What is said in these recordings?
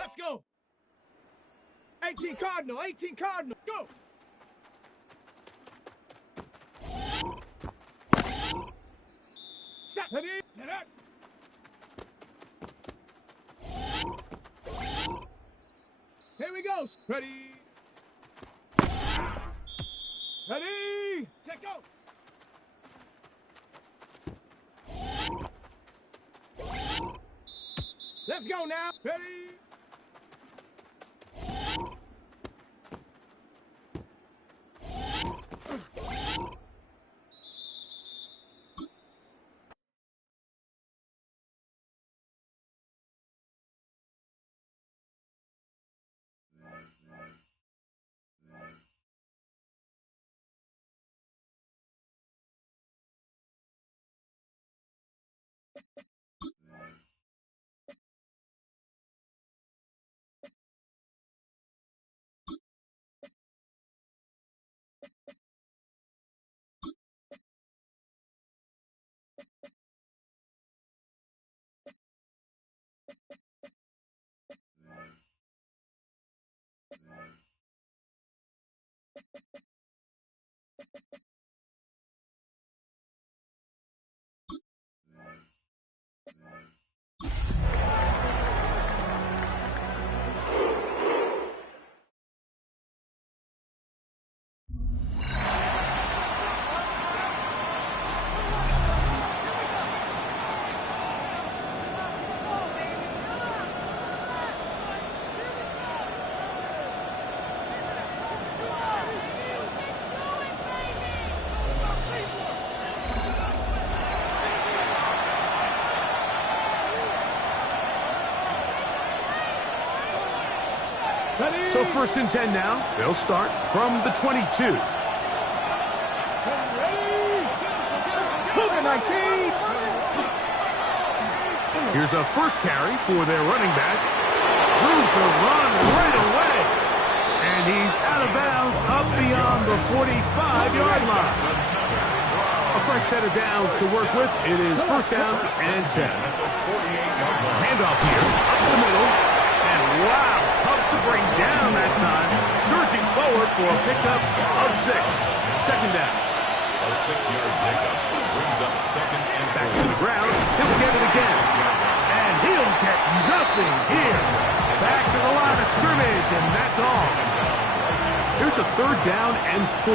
Let's go. 18 Cardinal, 18 Cardinal, go. Set, ready, set up. Here we go. Ready. Ready. Set, go. Let's go now. Ready. So 1st and 10 now. They'll start from the 22. Here's a first carry for their running back. Room to run right away. And he's out of bounds up beyond the 45-yard line. A fresh set of downs to work with. It is 1st down and 10. Handoff here, up the middle. And wow, tough to bring down that time. Surging forward for a pickup of 6. 2nd down. A 6-yard pickup brings up 2nd and back to the ground. He'll get it again. And he'll get nothing here. Back to the line of scrimmage, and that's all. Here's a 3rd down and 4.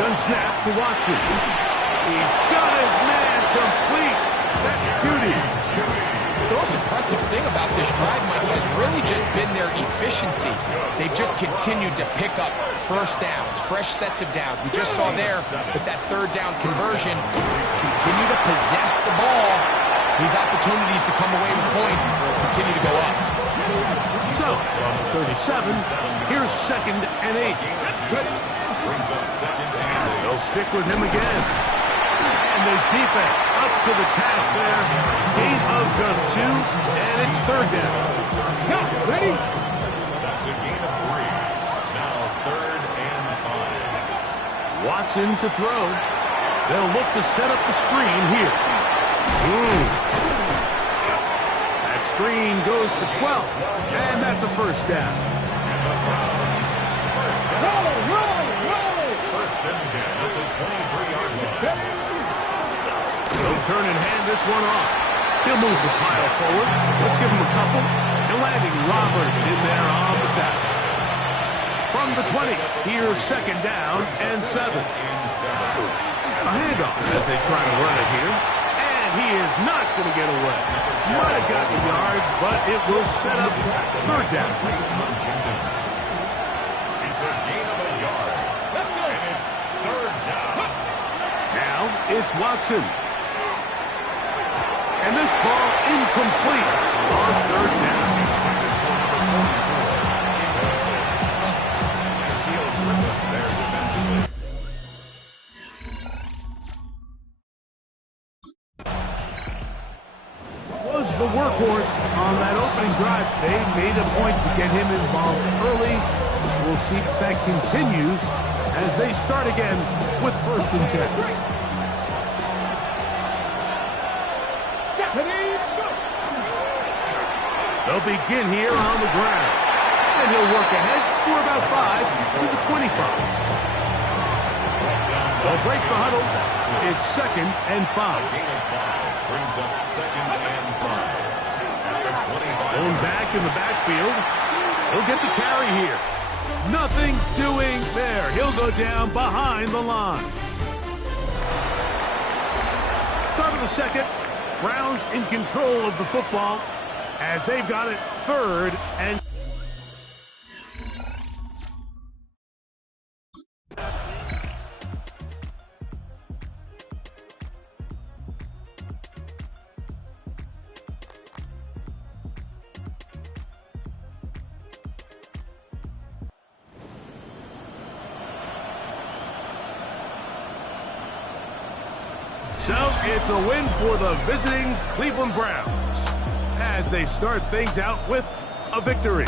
Gun snap to Watson. He's got his man complete. That's Judy. The most impressive thing about this drive, Mike, has really just been their efficiency. They've just continued to pick up 1st downs, fresh sets of downs. We just saw there with that 3rd down conversion, continue to possess the ball. These opportunities to come away with points will continue to go up. So, from 37, here's 2nd and 8. brings up 2nd and 8. They'll stick with him again. And this defense up to the task there. Gain of just 2, and it's 3rd down. Go, ready? That's a gain of 3. Now 3rd and 5. Watson to throw. They'll look to set up the screen here. That screen goes for 12, and that's a 1st down. And the Browns, 1st down. Roll! 1st and 10 at the 23-yard line. He'll turn and hand this one off. He'll move the pile forward. Let's give him a couple. And landing Roberts in there on the tackle. From the 20, here's 2nd down and 7. A handoff as they try to run it here. And he is not going to get away. Might have gotten a yard, but it will set up 3rd down. It's a gain of a yard. And it's 3rd down. Now it's Watson. And this ball incomplete on 3rd down. There defensively. Was the workhorse on that opening drive. They made a point to get him involved early. We'll see if that continues as they start again with 1st and 10. They'll begin here on the ground. And he'll work ahead for about 5 to the 25. They'll break the huddle. It's 2nd and 5. Gain of 5 brings up 2nd and 5. Going back in the backfield. He'll get the carry here. Nothing doing there. He'll go down behind the line. Start of the 2nd. Browns in control of the football as they've got it 3rd and... So it's a win for the visiting Cleveland Browns as they start things out with a victory.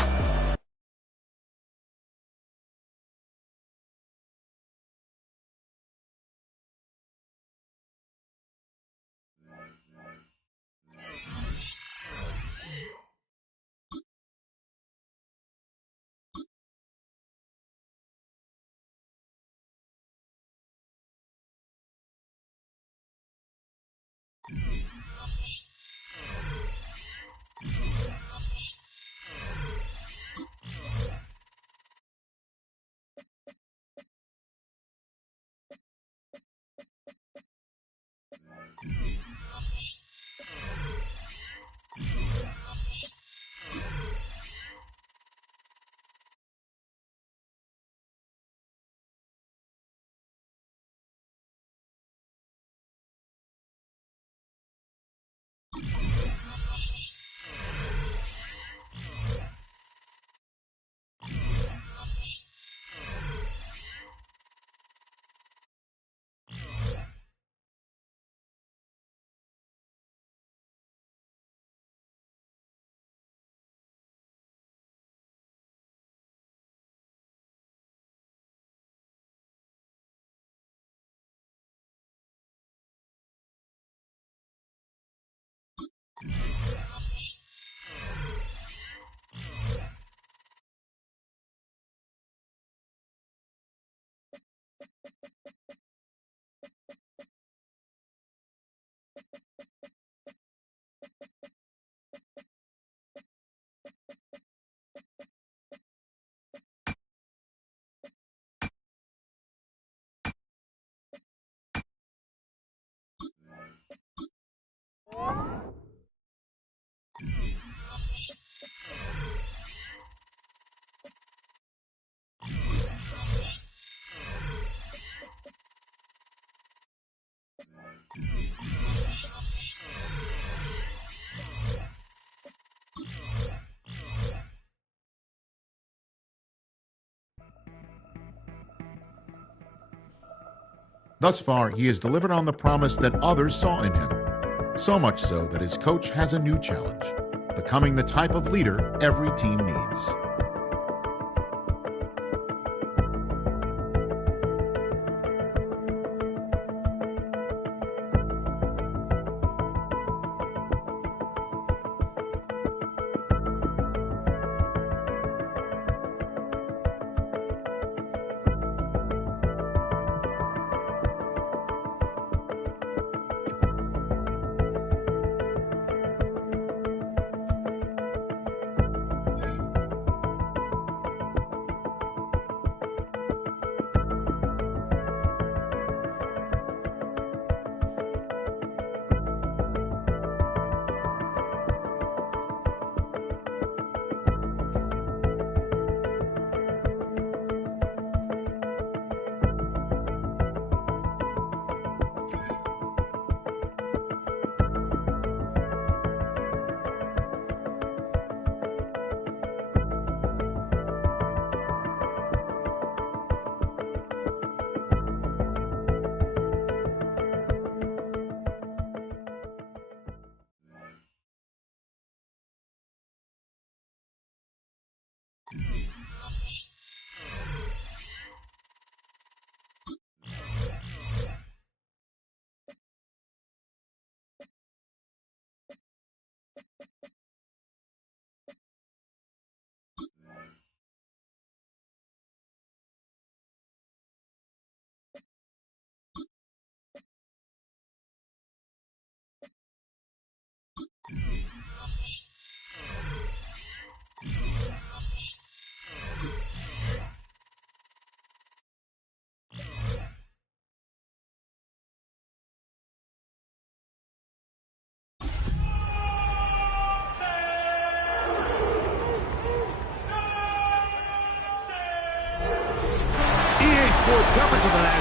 Thus far, he has delivered on the promise that others saw in him. So much so that his coach has a new challenge, becoming the type of leader every team needs.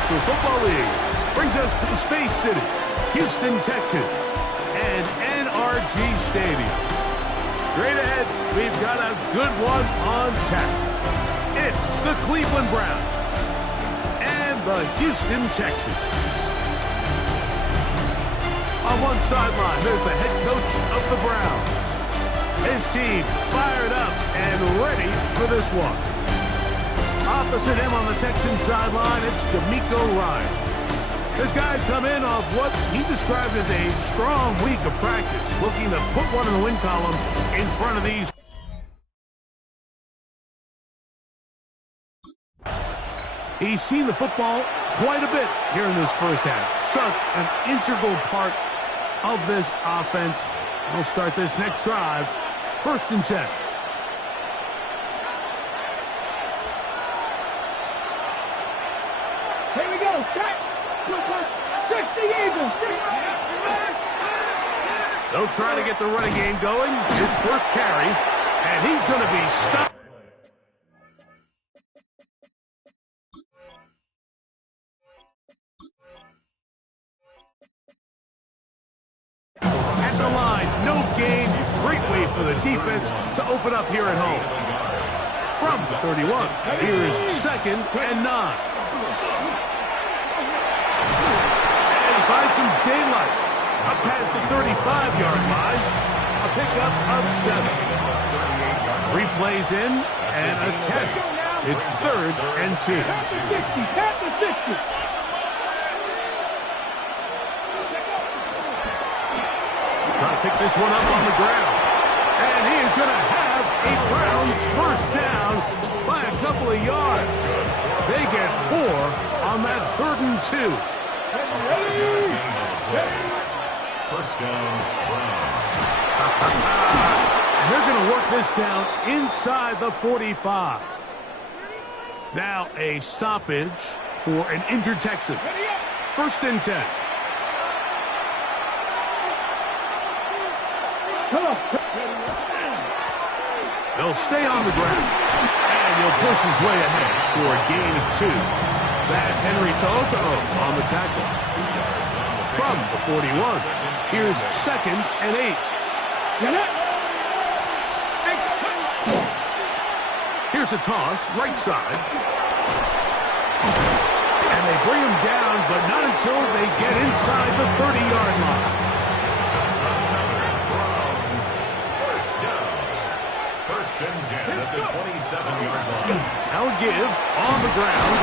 National Football League. Brings us to the Space City, Houston, Texas, and NRG Stadium. Straight ahead, we've got a good one on tap. It's the Cleveland Browns and the Houston Texans. On one sideline, there's the head coach of the Browns. His team fired up and ready for this one. Opposite him on the Texans sideline, it's D'Amico Ryan. This guy's come in off what he described as a strong week of practice, looking to put one in the win column in front of these. He's seen the football quite a bit here in this first half. Such an integral part of this offense. We'll start this next drive. 1st and 10. Here we go. Set. 60 Eagles. They'll try to get the running game going. His first carry, and he's going to be stopped. At the line, no gain. Great way for the defense to open up here at home. From the 31, here's 2nd and 9. Find some daylight up past the 35-yard line. A pickup of 7. 3 plays in and a test. It's 3rd and 2. Pat the 60. Trying to pick this one up on the ground. And he is going to have a Browns first down by a couple of yards. They get 4 on that 3rd and 2. First down, Browns. They're going to work this down inside the 45. Now a stoppage for an injured Texan. 1st and 10. They'll stay on the ground. And he'll push his way ahead for a gain of 2. That's Henry Toto on the tackle. From the 41, here's 2nd and 8. Here's a toss, right side. And they bring him down, but not until they get inside the 30-yard line. First down. 1st and 10 at the 27-yard line. Now a give on the ground.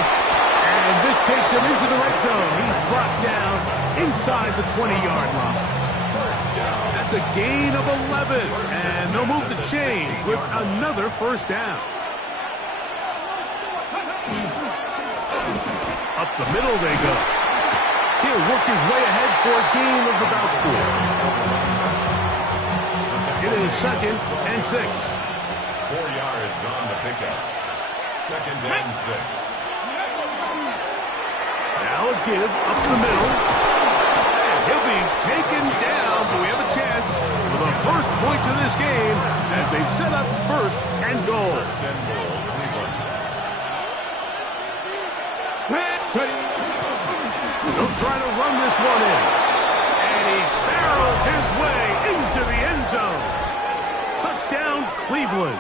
And this takes him into the red zone. He's brought down inside the 20-yard line. That's a gain of 11. And they'll move the chains with another first down. Up the middle they go. He'll work his way ahead for a gain of about 4. It is 2nd and 6. 4 yards on the pickup. 2nd and 6. Now a give up the middle. And he'll be taken down, but we have a chance for the first points of this game as they've set up 1st and goal. 1st and goal, Cleveland. They'll try to run this one in. And he barrels his way into the end zone. Touchdown, Cleveland.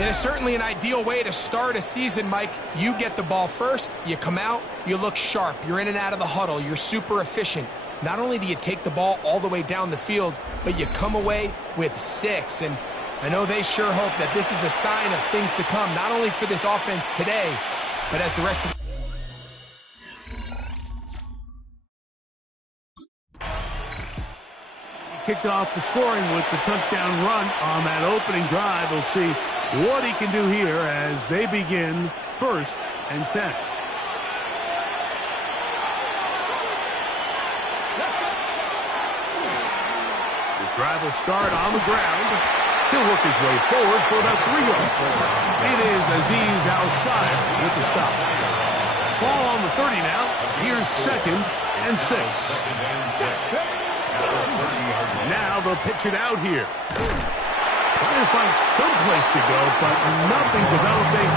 It is certainly an ideal way to start a season, Mike. You get the ball first, you come out, you look sharp, you're in and out of the huddle, you're super efficient. Not only do you take the ball all the way down the field, but you come away with 6. And I know they sure hope that this is a sign of things to come, not only for this offense today, but as the rest of Kicked off the scoring with the touchdown run on that opening drive. We'll see what he can do here as they begin 1st and 10. This drive will start on the ground. He'll work his way forward for about 3 yards. It is Aziz Al-Shayef with the stop. Ball on the 30 now. Here's 2nd and 6. Now they'll pitch it out here. Trying to find some place to go, but nothing developing.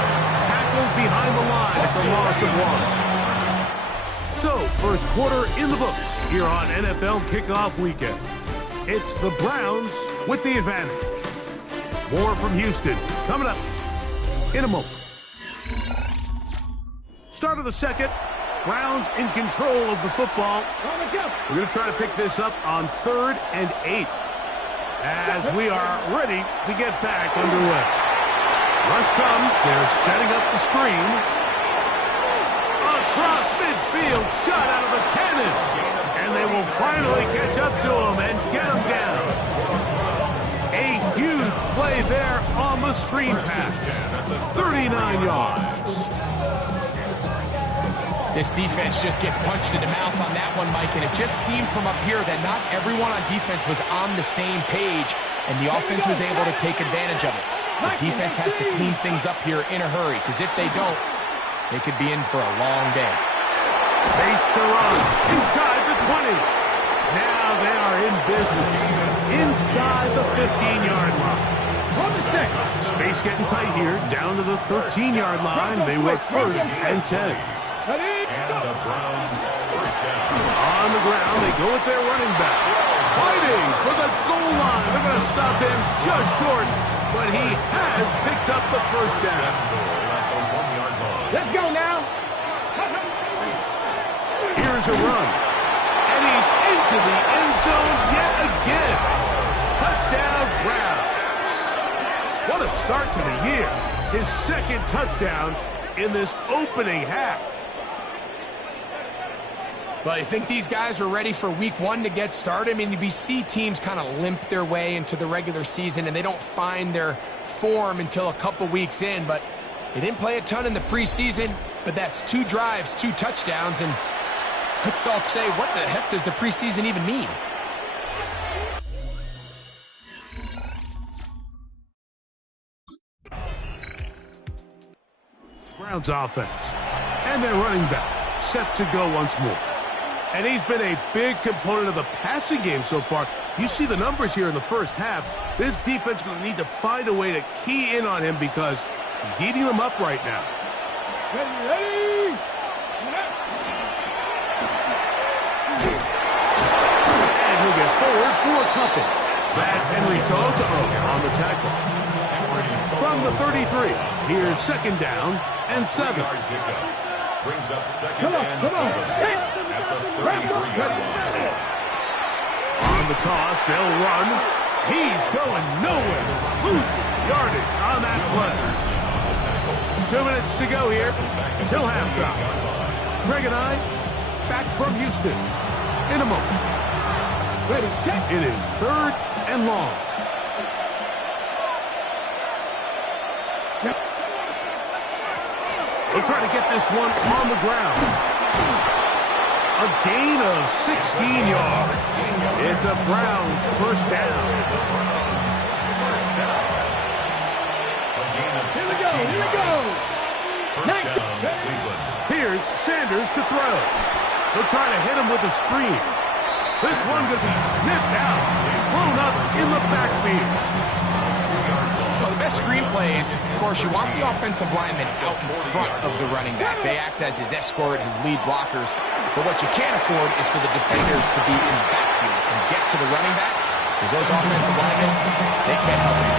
Tackle tackled behind the line. It's a loss of 1. So, first quarter in the books here on NFL Kickoff Weekend. It's the Browns with the advantage. More from Houston coming up in a moment. Start of the second. Browns in control of the football. We're going to try to pick this up on 3rd and 8 as we are ready to get back underway. Rush comes. They're setting up the screen. Across midfield, shot out of a cannon. And they will finally catch up to him and get him down. A huge play there on the screen pass. 39 yards. This defense just gets punched in the mouth on that one, Mike, and it just seemed from up here that not everyone on defense was on the same page, and the offense was able to take advantage of it. The defense has to clean things up here in a hurry, because if they don't, they could be in for a long day. Space to run inside the 20. Now they are in business inside the 15-yard line. Space getting tight here, down to the 13-yard line. They work 1st and 10. And the Browns first down. On the ground, they go with their running back. Fighting for the goal line. They're going to stop him just short, but he has picked up the first down. Let's go now. Here's a run. And he's into the end zone yet again. Touchdown, Browns. What a start to the year. His 2nd touchdown in this opening half. Well, I think these guys were ready for week 1 to get started. I mean, we see teams kind of limp their way into the regular season, and they don't find their form until a couple weeks in. But they didn't play a ton in the preseason, but that's 2 drives, 2 touchdowns, and let's all say, what the heck does the preseason even mean? Browns offense. And their running back set to go once more. And he's been a big component of the passing game so far. You see the numbers here in the first half. This defense is going to need to find a way to key in on him because he's eating them up right now. Ready. And he'll get forward for a couple. That's Henry Toto on the tackle. From the 33, here's 2nd down and 7. Brings up 2nd and 7 at the 33-yard line. On the toss, they'll run. He's going nowhere. Losing yardage on that play. 2 minutes to go here till halftime. Greg and I back from Houston in a moment. Ready, check. It is 3rd and long. They'll try to get this one on the ground. A gain of 16 yards. It's a Browns first down. Here we go. First down, Cleveland. Here's Sanders to throw. They'll try to hit him with a screen. This one going to be sniffed out, thrown up in the backfield. Well, the best screen plays, of course, you want the offensive lineman out in front of the running back. They act as his escort, his lead blockers. But what you can't afford is for the defenders to be in the backfield and get to the running back, because those offensive linemen, they can't help it.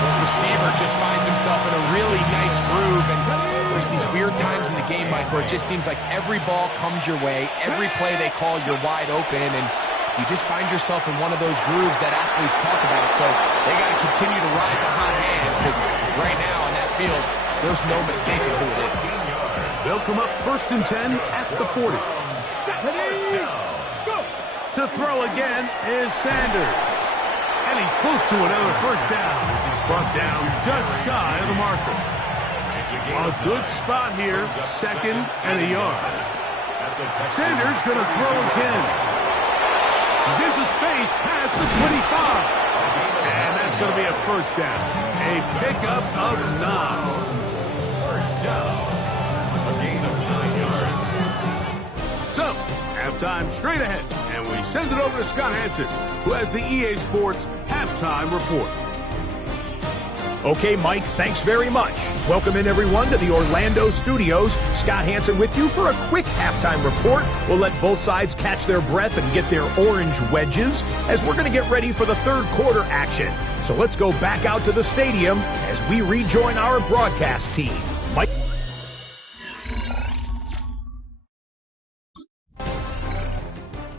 The receiver just finds himself in a really nice groove, and there's these weird times in the game, Mike, where it just seems like every ball comes your way, every play they call, you're wide open, and you just find yourself in one of those grooves that athletes talk about. So they got to continue to ride the hot hand, because right now on that field, there's no mistaking who it is. They'll come up 1st and 10 at the 40. To throw again is Sanders. And he's close to another first down as he's brought down just shy of the marker. A good spot here, 2nd and a yard. Sanders going to throw again. He's into space past the 25. And that's going to be a first down. A pickup of 9. First down. A gain of 9 yards. So, halftime straight ahead. And we send it over to Scott Hansen, who has the EA Sports halftime report. Okay, Mike, thanks very much. Welcome in, everyone, to the Orlando studios. Scott Hansen with you for a quick halftime report. We'll let both sides catch their breath and get their orange wedges as we're going to get ready for the third quarter action. So let's go back out to the stadium as we rejoin our broadcast team. Mike.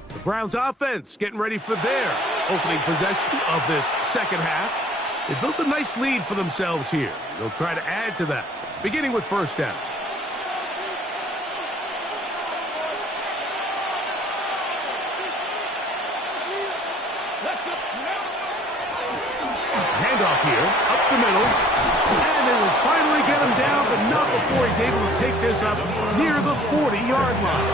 The Browns offense getting ready for their opening possession of this second half. They built a nice lead for themselves here. They'll try to add to that, beginning with first down. Handoff here, up the middle, and they will finally get him down, but not before he's able to take this up near the 40-yard line.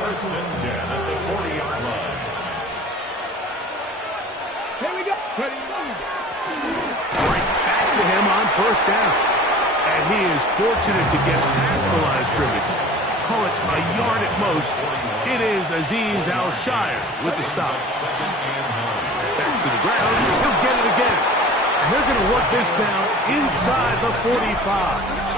First and 10 at the 40-yard line. Here we go. Right back to him on first down. And he is fortunate to get past the line of scrimmage. Call it a yard at most. It is Azeez Al-Shire with the stop. Back to the ground. He'll get it again. And they're going to work this down inside the 45.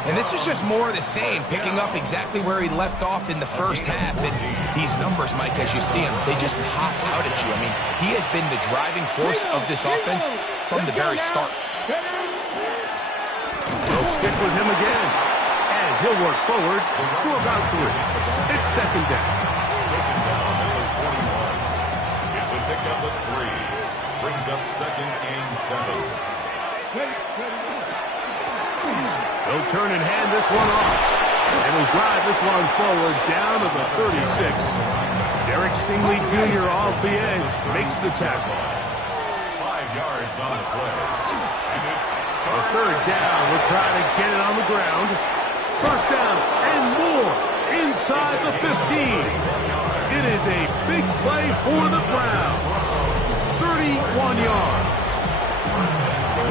And this is just more of the same, picking up exactly where he left off in the first half. And these numbers, Mike, as you see them, they just pop out at you. I mean, he has been the driving force of this offense from the very start. They'll stick with him again. And he'll work forward for about 3. It's second down. Second down at the 41. It's a pickup of 3. Brings up second and 7. They'll turn and hand this one off. And he'll drive this one forward down to the 36. Derek Stingley Jr. off the edge makes the tackle. 5 yards on the play. And it's A third down. We'll try to get it on the ground. First down and more inside the 15. It is a big play for the Browns. 31 yards.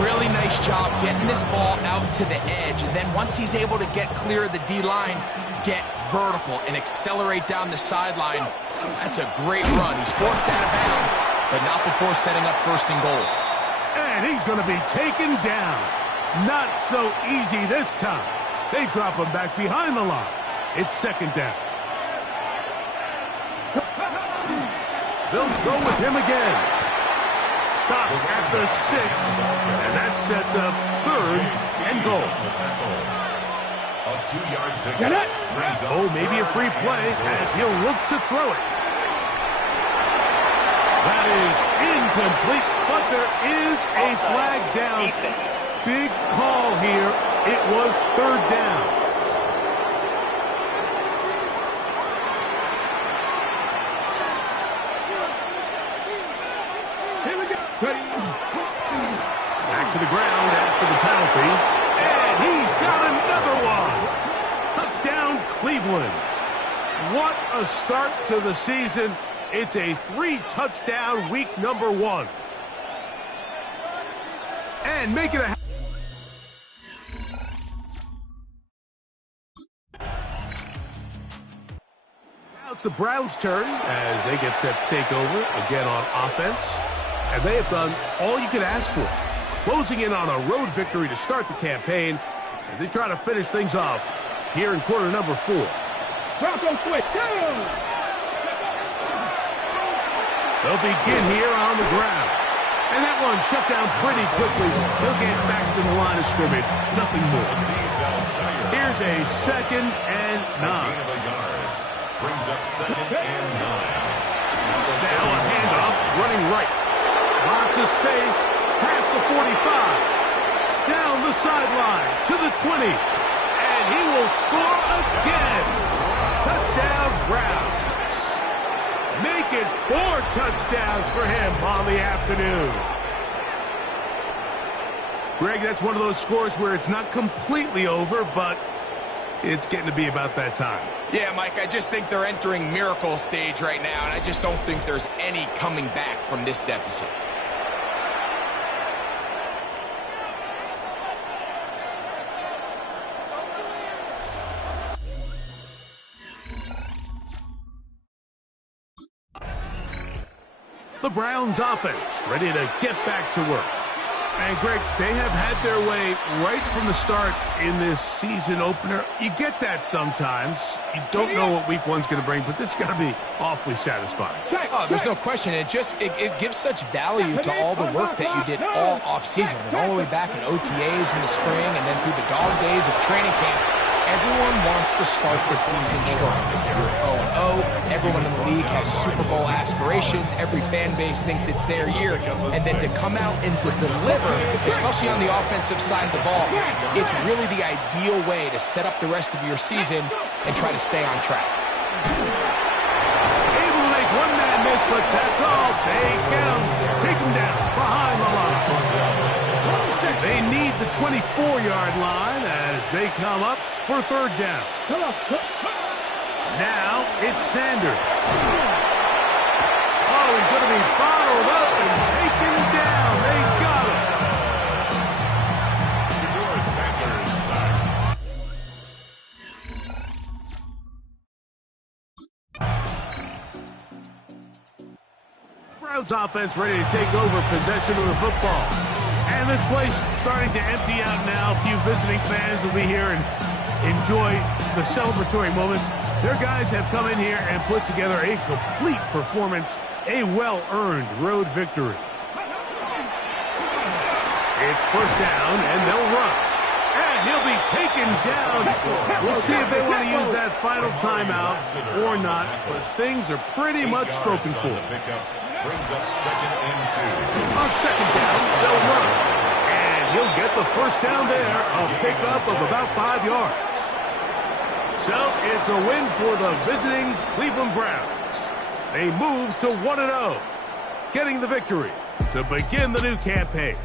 Really nice job getting this ball out to the edge. And then once he's able to get clear of the D-line, get vertical and accelerate down the sideline. That's a great run. He's forced out of bounds, but not before setting up first and goal. And he's going to be taken down. Not so easy this time. They drop him back behind the line. It's second down. They'll go with him again. Stop at the 6, and that sets up third and goal. a 2-yard pickup. Oh, maybe a free play as he'll look to throw it. That is incomplete, but there is a flag down. Big call here. It was third down. Back to the ground after the penalty. And he's got another one. Touchdown, Cleveland. What a start to the season. It's a 3-touchdown week number 1. And make it a... Now it's the Browns' turn as they get set to take over again on offense. And they have done all you could ask for, closing in on a road victory to start the campaign as they try to finish things off here in quarter number 4. Bronco quick. They'll begin here on the ground. And that one shut down pretty quickly. He'll get back to the line of scrimmage. Nothing more. Here's a second and 9. Brings up second and 9. Now a handoff running right. Lots of space past the 45. Down the sideline to the 20. And he will score again. Touchdown, Browns. Make it 4 touchdowns for him on the afternoon. Greg, that's one of those scores where it's not completely over, but it's getting to be about that time. Yeah, Mike, I just think they're entering miracle stage right now, and I just don't think there's any coming back from this deficit. The Browns offense ready to get back to work. And Greg, they have had their way right from the start in this season opener. You get that sometimes. You don't know what week one's going to bring, but this has got to be awfully satisfying. Oh, there's no question. It gives such value to all the work that you did all offseason and all the way back in OTAs in the spring and then through the dog days of training camp. Everyone wants to start the season strong. You're 0-0. Everyone in the league has Super Bowl aspirations. Every fan base thinks it's their year. And then to come out and to deliver, especially on the offensive side of the ball, it's really the ideal way to set up the rest of your season and try to stay on track. Able to make one man miss, but that's all. They get him. Take him down behind the line. They need the 24-yard line as they come up for third down. Now it's Sanders. Oh, he's going to be bottled up and taken down. They got him. Browns offense ready to take over possession of the football. And this place starting to empty out now. A few visiting fans will be here and enjoy the celebratory moments. Their guys have come in here and put together a complete performance, a well-earned road victory. It's first down, and they'll run. And he'll be taken down. We'll see if they want to use that final timeout or not, but things are pretty much spoken for. Brings up second and 2. On second down, they'll run. And he'll get the first down there, a pickup of about 5 yards. So it's a win for the visiting Cleveland Browns. They move to 1-0, getting the victory to begin the new campaign.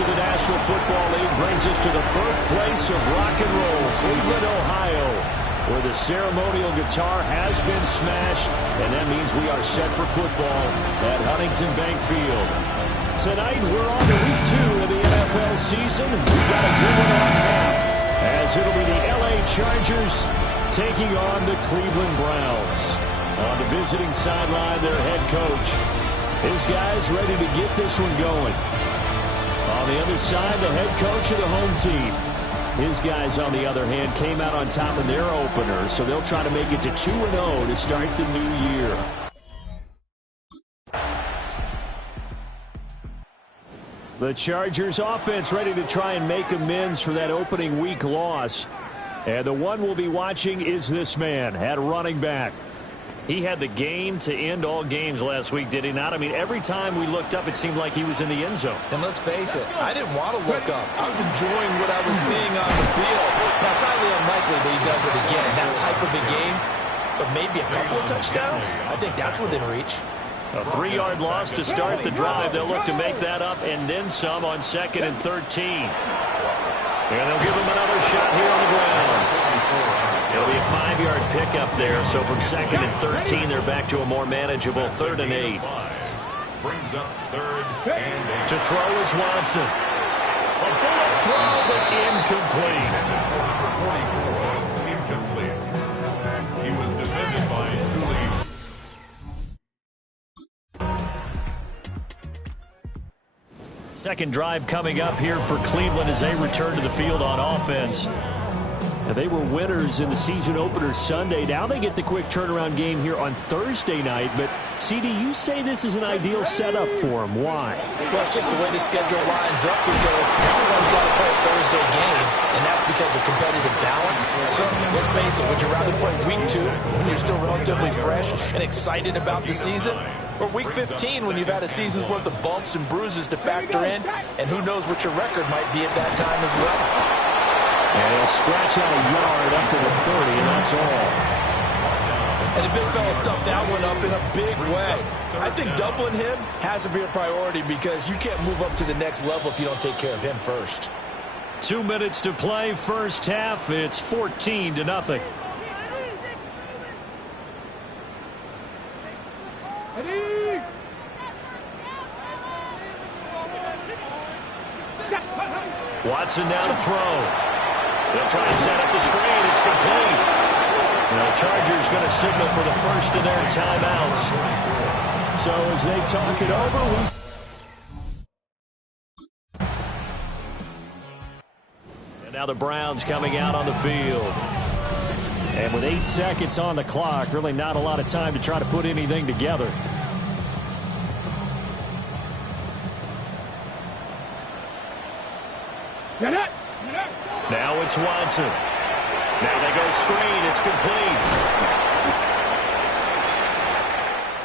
of the National Football League brings us to the birthplace of rock and roll, Cleveland, Ohio, where the ceremonial guitar has been smashed, and that means we are set for football at Huntington Bank Field. Tonight, we're on to week 2 of the NFL season. We've got a good one on tap, as it'll be the LA Chargers taking on the Cleveland Browns. On the visiting sideline, their head coach. His guys ready to get this one going. On the other side, the head coach of the home team. His guys, on the other hand, came out on top in their opener, so they'll try to make it to 2-0 to start the new year. The Chargers offense ready to try and make amends for that opening week loss. And the one we'll be watching is this man at running back. He had the game to end all games last week, did he not? I mean, every time we looked up, it seemed like he was in the end zone. And let's face it, I didn't want to look up. I was enjoying what I was seeing on the field. Now, it's highly unlikely that he does it again, that type of a game. But maybe a couple of touchdowns? I think that's within reach. A 3-yard loss to start the drive. They'll look to make that up and then some on 2nd and 13. And they'll give him another shot here on the ground. It'll be a 5-yard pickup there, so from 2nd and 13, they're back to a more manageable 3rd and 8. Brings up 3rd and 8. To throw is Watson. A bullet throw, but incomplete. 44, incomplete. He was defended by Julie. Second drive coming up here for Cleveland as they return to the field on offense. They were winners in the season opener Sunday. Now they get the quick turnaround game here on Thursday night. But, CD, you say this is an ideal setup for them. Why? Well, it's just the way the schedule lines up because everyone's got to play a Thursday game, and that's because of competitive balance. So, let's face it, would you rather play week 2 when you're still relatively fresh and excited about the season? Or week 15 when you've had a season's worth of bumps and bruises to factor in, and who knows what your record might be at that time as well. And he'll scratch out a yard up to the 30, and that's all. And the big fella stuffed that one up in a big way. I think doubling him has to be a priority because you can't move up to the next level if you don't take care of him first. 2 minutes to play, first half. It's 14-0. Watson now to throw. They'll try and set up the screen. It's complete. Now the Chargers going to signal for the first of their timeouts. So as they talk it over, and now the Browns coming out on the field. And with 8 seconds on the clock, really not a lot of time to try to put anything together. Now it's Watson. Now they go screen. It's complete.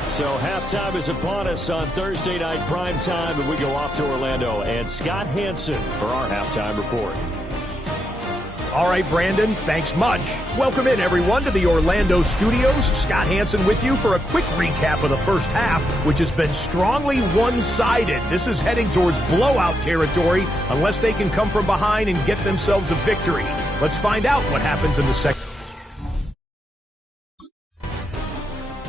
So halftime is upon us on Thursday night prime time, and we go off to Orlando. And Scott Hansen for our halftime report. All right, Brandon, thanks much. Welcome in, everyone, to the Orlando studios. Scott Hansen with you for a quick recap of the first half, which has been strongly one-sided. This is heading towards blowout territory unless they can come from behind and get themselves a victory. Let's find out what happens in the second.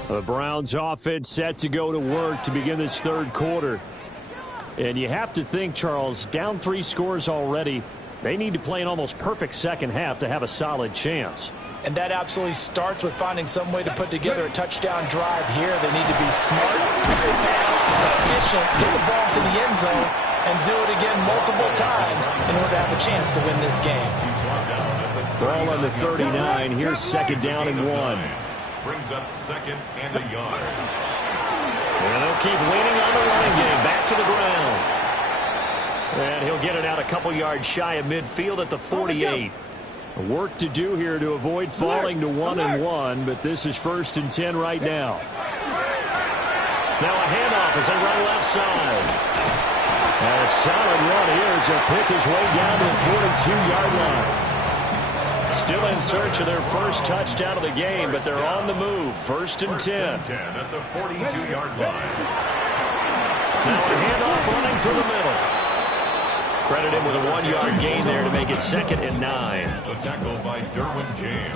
The Browns offense set to go to work to begin this third quarter. And you have to think, Charles, down 3 scores already. They need to play an almost perfect second half to have a solid chance. And that absolutely starts with finding some way to put together a touchdown drive here. They need to be smart, fast, efficient, get the ball to the end zone, and do it again multiple times in order to have a chance to win this game. Ball on the 39. Here's second down and 1. Brings up 2nd and a yard. And they'll keep leaning on the running game. Back to the ground. And he'll get it out a couple yards shy of midfield at the 48. Work to do here to avoid falling to 1-1, but this is 1st and 10 right now. Now a handoff as they run left side. And a solid run here as they pick his way down to the 42-yard line. Still in search of their first touchdown of the game, but they're on the move. 1st and 10. At the 42-yard line. Now a handoff running through the middle. Credit him with a 1-yard gain there to make it 2nd and 9. The tackle by Derwin James.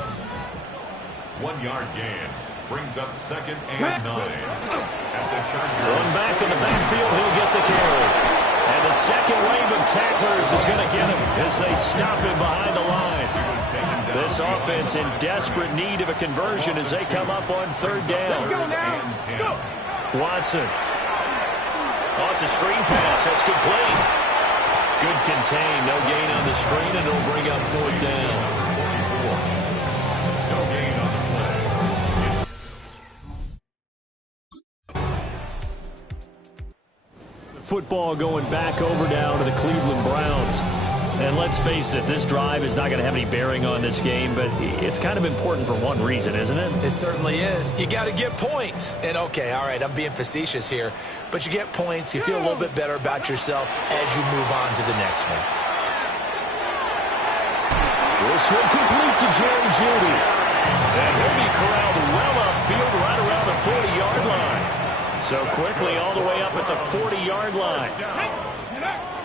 1-yard gain brings up 2nd and 9. At the Chargers. One back in the backfield, he'll get the carry. And the second wave of tacklers is going to get him as they stop him behind the line. This offense in desperate need of a conversion as they come up on 3rd down. Go now. Go. Watson. Oh, it's a screen pass. That's complete. Good contain. No gain on the screen, and it'll bring up 4th down. No gain on the play. Football going back over now to the Cleveland Browns. And let's face it, this drive is not going to have any bearing on this game, but it's kind of important for one reason, isn't it? It certainly is. You got to get points. And, okay, all right, I'm being facetious here, but you get points, you feel a little bit better about yourself as you move on to the next one. This one complete to Jerry Jeudy. And he'll be corralled well upfield right around the 40-yard line. So quickly all the way up at the 40-yard line.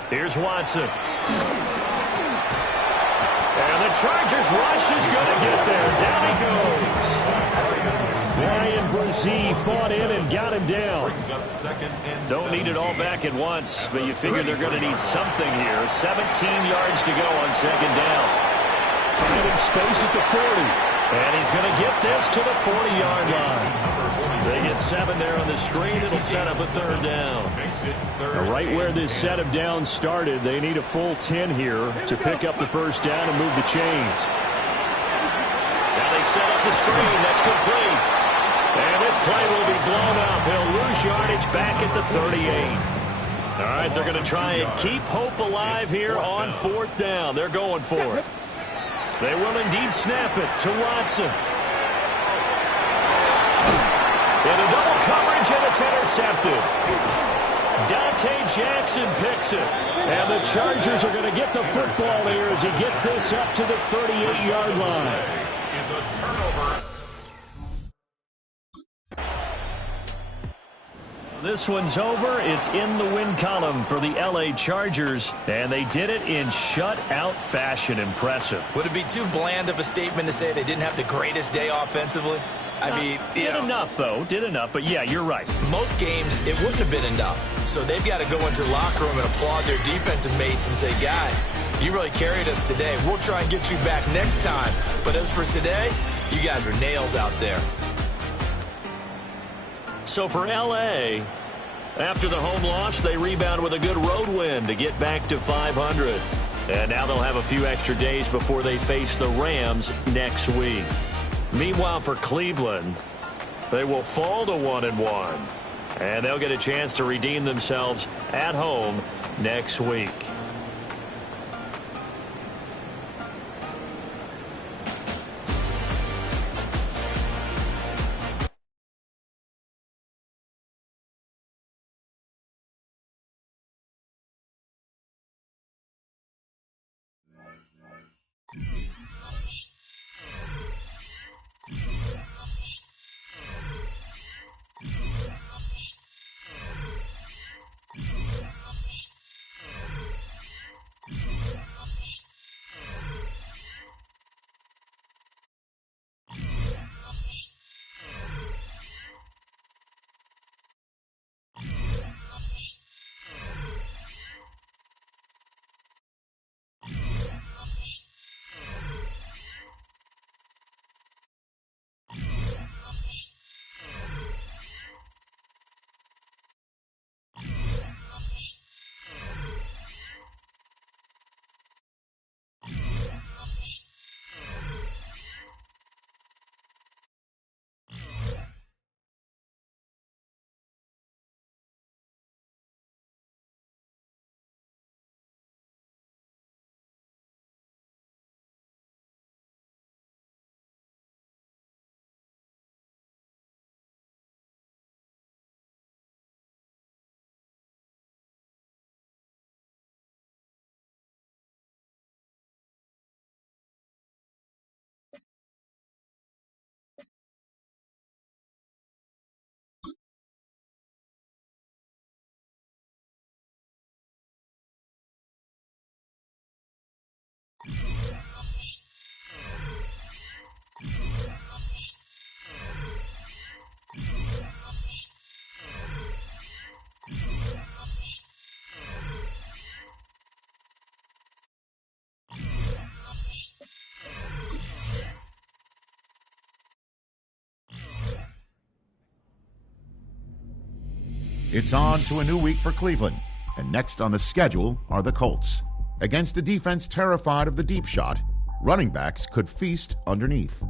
Here's Watson. And the Chargers rush is going to get there. Down he goes. Ryan Brzee fought in and got him down. Don't need it all back at once, but you figure they're going to need something here. 17 yards to go on 2nd down. Finding space at the 40. And he's going to get this to the 40-yard line. They get 7 there on the screen. It'll set up a 3rd down. Right where this set of downs started, they need a full 10 here to pick up the 1st down and move the chains. Now they set up the screen. That's complete. And this play will be blown up. He'll lose yardage back at the 38. All right, they're going to try and keep hope alive here on 4th down. They're going for it. They will indeed snap it to Watson. In a double coverage, and it's intercepted. Dante Jackson picks it. And the Chargers are going to get the football here as he gets this up to the 38-yard line. Is a turnover. This one's over. It's in the win column for the L.A. Chargers, and they did it in shutout fashion. Impressive. Would it be too bland of a statement to say they didn't have the greatest day offensively? I mean, did enough, though. Did enough. But, yeah, you're right. Most games, it wouldn't have been enough. So they've got to go into the locker room and applaud their defensive mates and say, guys, you really carried us today. We'll try and get you back next time. But as for today, you guys are nails out there. So for L.A., after the home loss, they rebound with a good road win to get back to 500. And now they'll have a few extra days before they face the Rams next week. Meanwhile, for Cleveland, they will fall to 1-1. And they'll get a chance to redeem themselves at home next week. It's on to a new week for Cleveland, and next on the schedule are the Colts. Against a defense terrified of the deep shot, running backs could feast underneath.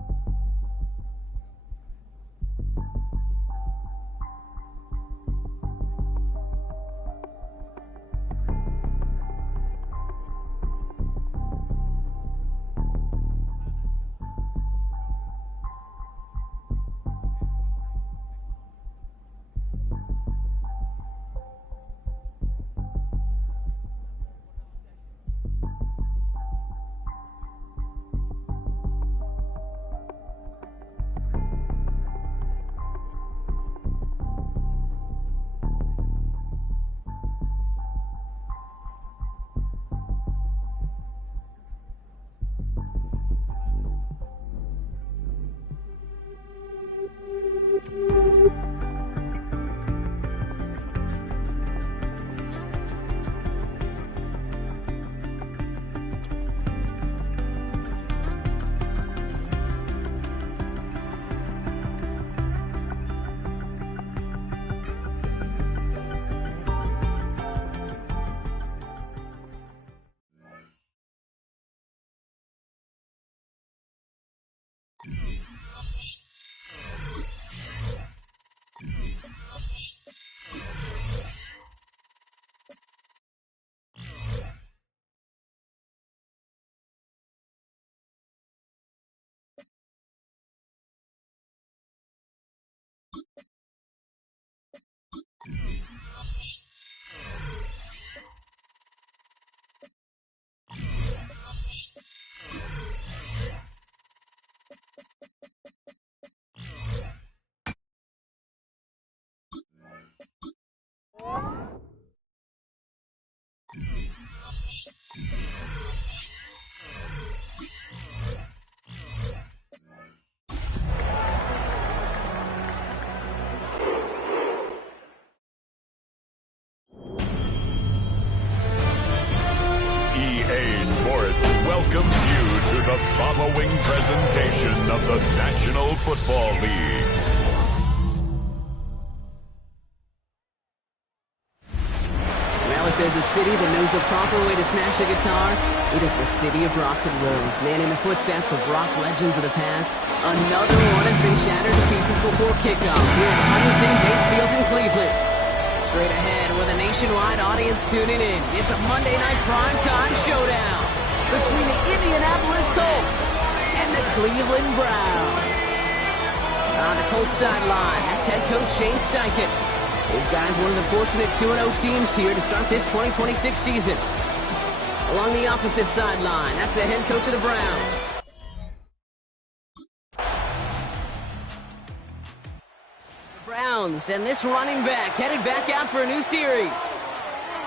Welcomes you to the following presentation of the National Football League. Well, if there's a city that knows the proper way to smash a guitar, it is the city of rock and roll. Man, in the footsteps of rock legends of the past, another one has been shattered to pieces before kickoff here at Huntington Bank Field in Cleveland. Straight ahead with a nationwide audience tuning in, it's a Monday night primetime showdown between the Indianapolis Colts and the Cleveland Browns. On the Colts sideline, that's head coach Shane Steichen. These guys one of the fortunate 2-0 teams here to start this 2026 season. Along the opposite sideline, that's the head coach of the Browns. The Browns and this running back headed back out for a new series.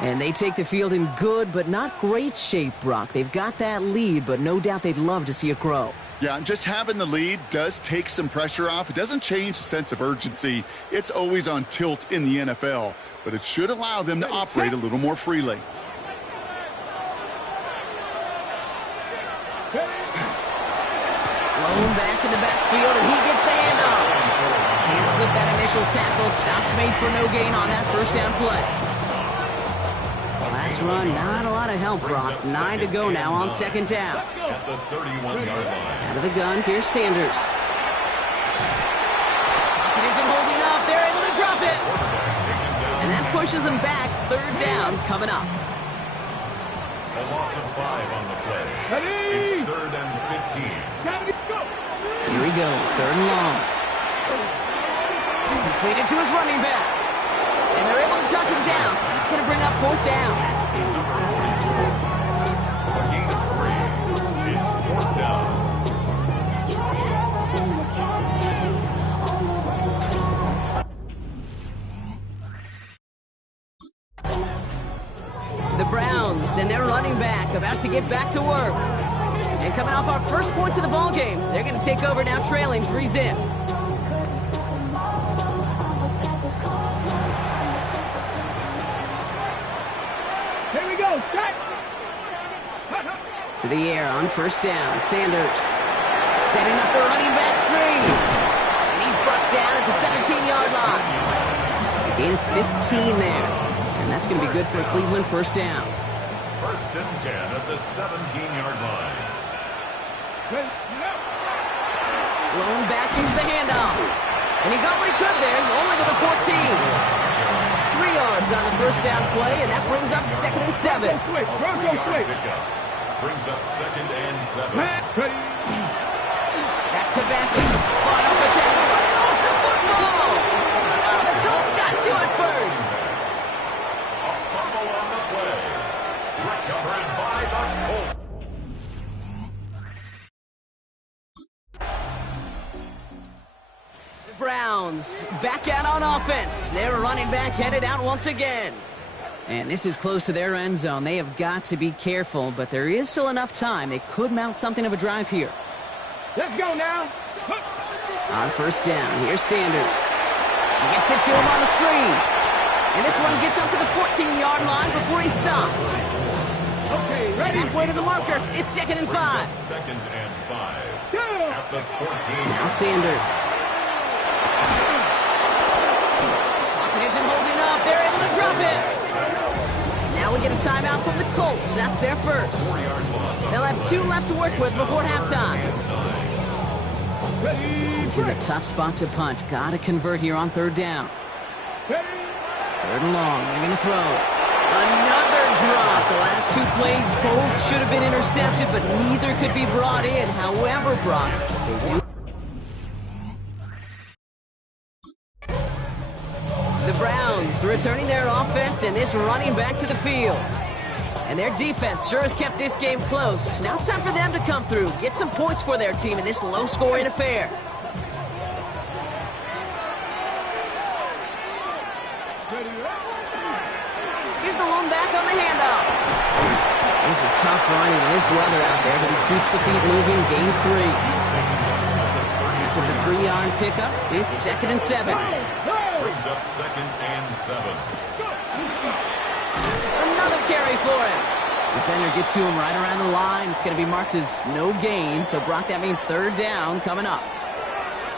And they take the field in good but not great shape, Brock. They've got that lead, but no doubt they'd love to see it grow. Yeah, just having the lead does take some pressure off. It doesn't change the sense of urgency. It's always on tilt in the NFL, but it should allow them to operate a little more freely. Blown back in the backfield, and he gets the handoff. Can't slip that initial tackle. Stops made for no gain on that first down play. Last run, not a lot of help, Brock. 9 to go now on second down. At the 31-yard line. Out of the gun, here's Sanders. Pocket isn't holding up. They're able to drop it. And that pushes them back. Third down coming up. A loss of 5 on the play. It's 3rd and 15. Here he goes, 3rd and long. Completed to his running back. And they're able to touch him down. That's going to bring up 4th down. A gain of 3. It's 4th down. The Browns and their running back about to get back to work. And coming off our first points of the ball game, they're going to take over now trailing 3-zip. Here we go, set! To the air on first down, Sanders setting up the running back screen. And he's brought down at the 17-yard line. Gain of 15 there. And that's going to be good for a Cleveland first down. 1st and 10 at the 17-yard line. Blown back, he's the handoff. And he got what he could there, only to the 14. 3 yards on the first down play, and that brings up 2nd and 7. Bronco quick. Brings up 2nd and 7. Back to back. Fought up a tackle. But he lost the football. No, the Colts got to it first. A fumble on the play. Recovered by the Colts. The Browns back out on offense. Their running back headed out once again. And this is close to their end zone. They have got to be careful, but there is still enough time. They could mount something of a drive here. Let's go now. On first down, here's Sanders. He gets it to him on the screen. And this one gets up to the 14-yard line before he stopped. Okay, ready. Halfway to the marker. It's 2nd and 5. 2nd and 5. At the 14. Now Sanders. Pocket isn't holding up. They're able to drop it. Now we get a timeout from the Colts. That's their first. They'll have 2 left to work with before halftime. This is a tough spot to punt. Got to convert here on 3rd down. 3rd and long. They're going to throw. Another drop. The last 2 plays both should have been intercepted, but neither could be brought in. However, Brock, they do. The Browns returning their offense and this running back to the field. And their defense sure has kept this game close. Now it's time for them to come through, get some points for their team in this low-scoring affair. Here's the lone back on the handoff. This is tough running in this weather out there, but he keeps the feet moving, gains 3. After the 3-yard pickup, it's 2nd and 7. Brings up 2nd and 7. Another carry for him. Defender gets to him right around the line. It's going to be marked as no gain, so Brock, that means 3rd down coming up.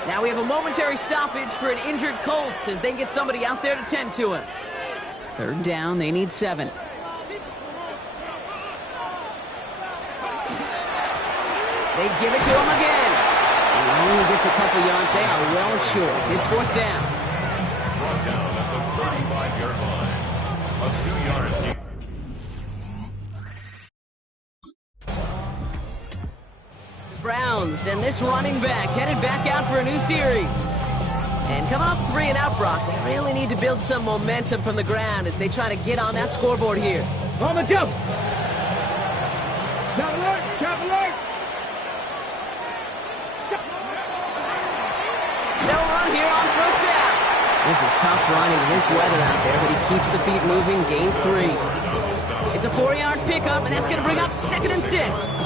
Now we have a momentary stoppage for an injured Colts as they get somebody out there to tend to him. 3rd down, they need 7. They give it to him again. He only gets a couple yards. They are well short. It's 4th down. Brought down at the 35-yard line. A 2-yard gain. Browns and this running back headed back out for a new series. And coming off 3 and out, Brock, they really need to build some momentum from the ground as they try to get on that scoreboard here. On the jump. Cap alert, cap alert. They'll run here on first down. This is tough running in this weather out there, but he keeps the feet moving, gains 3. It's a 4-yard pickup, and that's going to bring up 2nd and 6.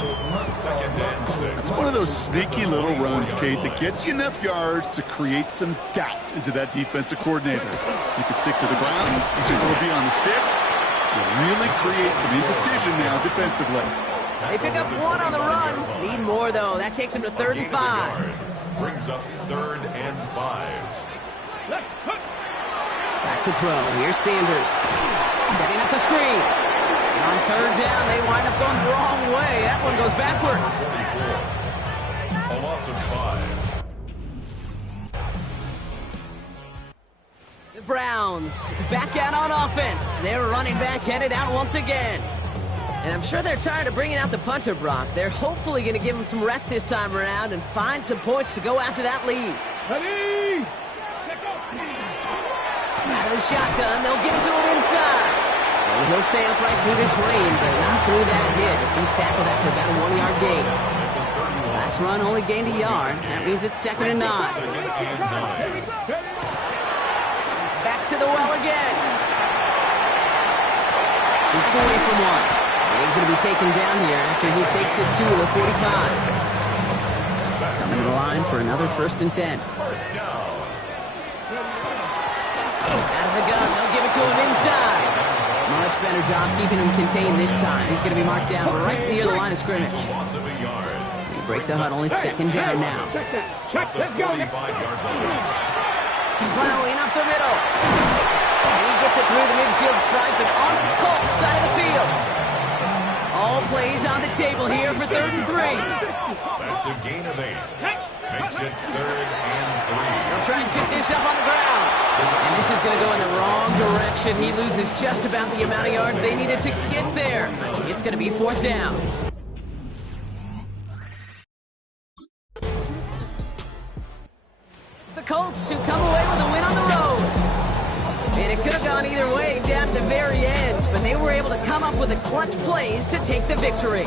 It's one of those sneaky little runs, Kate, that gets you enough yards to create some doubt into that defensive coordinator. You can stick to the ground, you can go be on the sticks. You really create some indecision now defensively. They pick up 1 on the run. Need more, though. That takes him to 3rd and 5. Brings up 3rd and 5. Back to throw. Here's Sanders. Setting up the screen. And on 3rd down, they wind up going the wrong way. That one goes backwards. 44. A loss of 5. The Browns back out on offense. Their running back headed out once again. And I'm sure they're tired of bringing out the punter, Brock. They're hopefully going to give him some rest this time around and find some points to go after that lead. Ready. Out of the shotgun, they'll give it to him inside. And he'll stay upright through this rain, but not through that hit as he's tackled after about a 1-yard gain. Last run only gained a yard. That means it's 2nd and 9. Back to the well again. Shoots away from 1. He's going to be taken down here after he takes it to the 45. Coming to the line for another 1st and 10. Out of the gun, they'll give it to him inside. Much better job keeping him contained this time. He's going to be marked down right near the line of scrimmage. They break the huddle. It's 2nd down now. Let's go. Plowing up the middle. through the midfield stripe and on the Colts side of the field. All plays on the table here for 3rd and 3. That's a gain of 8. Makes it 3rd and 3. They'll try and pick this up on the ground. And this is going to go in the wrong direction. He loses just about the amount of yards they needed to get there. It's going to be 4th down. The Colts who come away with a win on the road. And it could have gone either way down to the very end, but they were able to come up with the clutch plays to take the victory.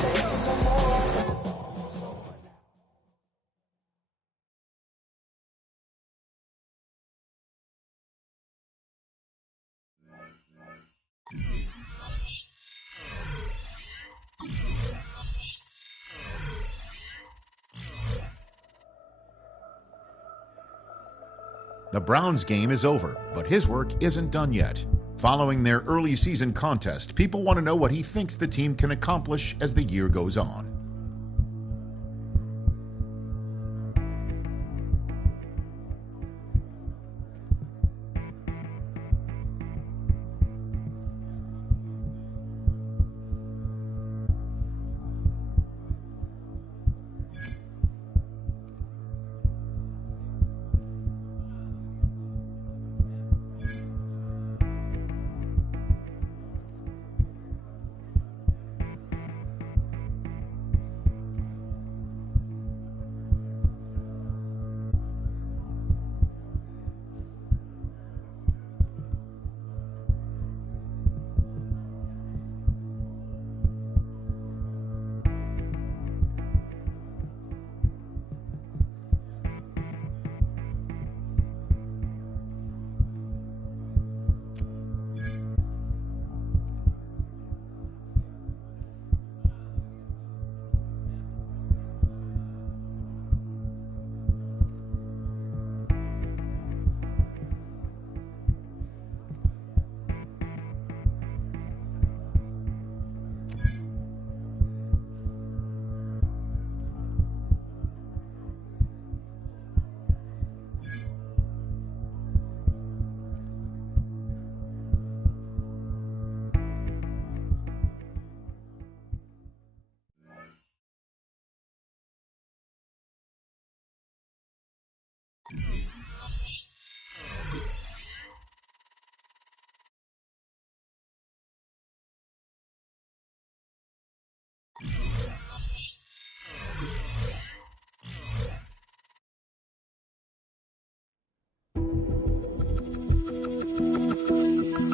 The Browns game is over, but his work isn't done yet. Following their early season contest, people want to know what he thinks the team can accomplish as the year goes on.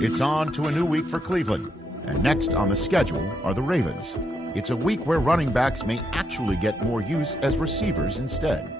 It's on to a new week for Cleveland, and next on the schedule are the Ravens. It's a week where running backs may actually get more use as receivers instead.